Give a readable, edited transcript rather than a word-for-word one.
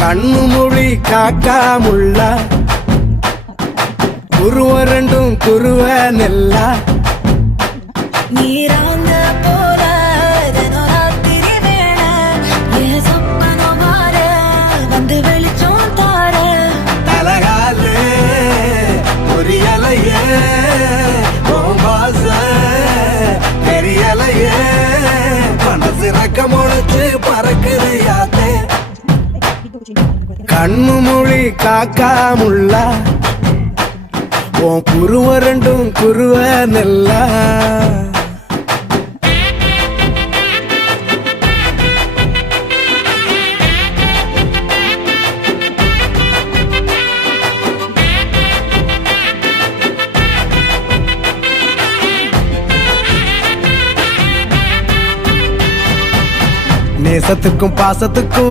கண்ணு மொழி காக்கா முள்ளா குருவ ரெண்டும் குருவ நெல்லா நீராங்க போல தினராத்திரி வேண என் சொப்பனம் மாற வந்து வெளிச்சம் தார தலகாலே பொரியலையே பாச பெரியலையே மனசு ரக்க முளைச்சு பறக்குது யாத்தே கண்ணு மொழி காக்கா முள்ளா உன் குருவ ரெண்டும் குருவ நெல்லா நேசத்துக்கும் பாசத்துக்கும்